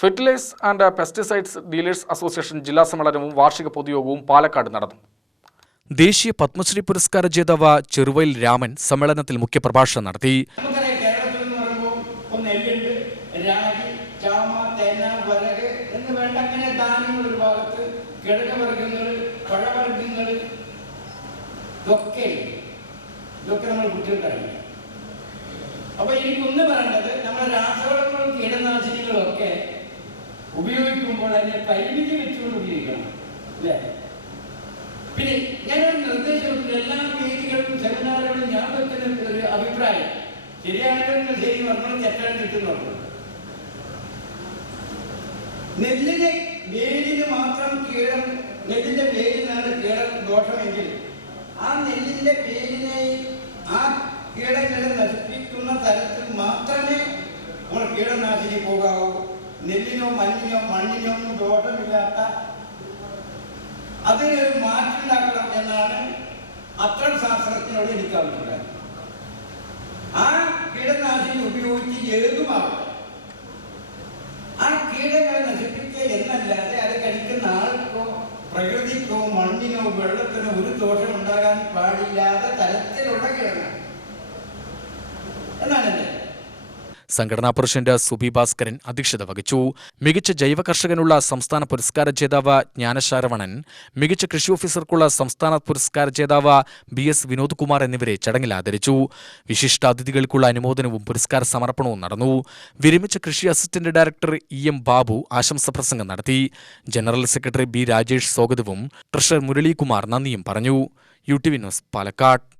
Fertilise and pesticides dealers association ജില്ലാ സമ്മേളനവും വാർഷിക പൊതുയോഗവും പാലക്കാട് നടന്നു. ദേശീയ പത്മശ്രീ പുരസ്കാര ജേതാവ് ചെറുവയിൽ രാമൻ സമ്മേളനത്തിൽ മുഖ്യപ്രഭാഷണം നടത്തി. ഇതൊക്കെ ഇതൊക്കെ നമ്മൾ അപ്പൊ എനിക്കൊന്ന് പറയേണ്ടത് നമ്മുടെ രാസവളങ്ങളും കീടനാശിനികളും ഒക്കെ ഉപയോഗിക്കുമ്പോൾ അതിനെ പരിമിതി വെച്ചുകൊണ്ട് ഉപയോഗിക്കണം. അല്ലേ? പിന്നെ ഞാനൊരു നിർദ്ദേശം എല്ലാ വേദികളും സെമിനാറുകളിലും ഞാൻ വെക്കുന്ന ഒരു അഭിപ്രായം. നിങ്ങൾ ശരി പറഞ്ഞു തെറ്റാണ് കിട്ടുന്നുണ്ട്. നെല്ലിന് വേലിന് മാത്രം കീഴം നെല്ലിന്റെ വേലിനാണ് കീഴം ദോഷമെങ്കിൽ ആ നെല്ലിന്റെ വേലിനെ ആ കീടങ്ങളെ നശിപ്പിക്കുന്ന തരത്തിൽ മാത്രമേ നമ്മൾ കീടനാശിനി പോകാവൂ. നെല്ലിനോ മഞ്ഞിനോ മണ്ണിനോ ഒന്നും ദോഷമില്ലാത്ത അതിനൊരു മാറ്റുണ്ടാക്കണം എന്നാണ് അത്തരം ശാസ്ത്രജ്ഞനോട് എനിക്ക് ആവശ്യമുള്ളത് ആ കീടനാശിനി ഉപയോഗിച്ച് ഏതുമാവട്ടെ ആ കീടങ്ങളെ നശിപ്പിക്കുക എന്നല്ലാതെ അത് കഴിക്കുന്ന ആൾക്കോ പ്രകൃതിക്കോ മണ്ണിനോ വെള്ളത്തിനോ ഒരു ദോഷം ഉണ്ടാകാൻ പാടില്ലാത്ത തരത്തിലുള്ള കീടങ്ങൾ. എന്നാണ് സംഘടനാ പ്രസിഡന്റ് സുബി ഭാസ്കരൻ അധ്യക്ഷത വഹിച്ചു. മികച്ച ജൈവ കർഷകനുള്ള സംസ്ഥാന പുരസ്കാര ജേതാവ് ജ്ഞാനശാരവണൻ മികച്ച കൃഷി ഓഫീസർക്കുള്ള സംസ്ഥാന പുരസ്കാര ജേതാവ് ബി എസ് വിനോദ് കുമാർ എന്നിവരെ ചടങ്ങിൽ ആദരിച്ചു. വിശിഷ്ടാതിഥികൾക്കുള്ള അനുമോദനവും പുരസ്കാര സമർപ്പണവും നടന്നു. വിരമിച്ച കൃഷി assistant director E M Babu ആശംസ പ്രസംഗം നടത്തി. ജനറൽ സെക്രട്ടറി ബി രാജേഷ് സ്വാഗതവും ട്രഷറർ മുരളീകുമാർ നന്ദിയും പറഞ്ഞു. U T V news Palakkad.